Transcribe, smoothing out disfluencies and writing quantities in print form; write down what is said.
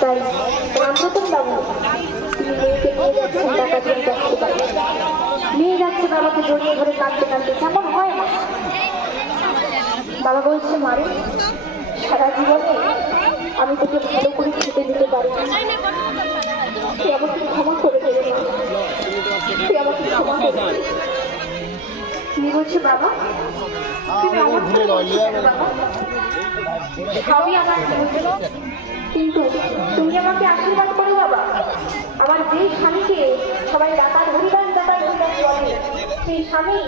তাই রামরতন বাবু তিনি মেয়েকে নিয়ে যাচ্ছেন টাকা দিয়ে যাচ্ছে পারে নিয়ে যাচ্ছে বাবাকে জড়িয়ে ধরে কাঁদতে কাঁদতে কেমন হয় না। বাবা বলছে মারে সারা জীবনে আমি তোকে ভালো করে খেতে দিতে পারি তুই আমাকে ক্ষমা করে দেবে না, তুই আমাকে ক্ষমা করে দেবে। তুমি বলছো বাবা তুমি আমার বাবা সবই আমার কিন্তু তুমি আমাকে আশীর্বাদ করো বাবা। আমার যে স্বামীকে সবাই ডাকাত হরিদাস বলে সেই স্বামী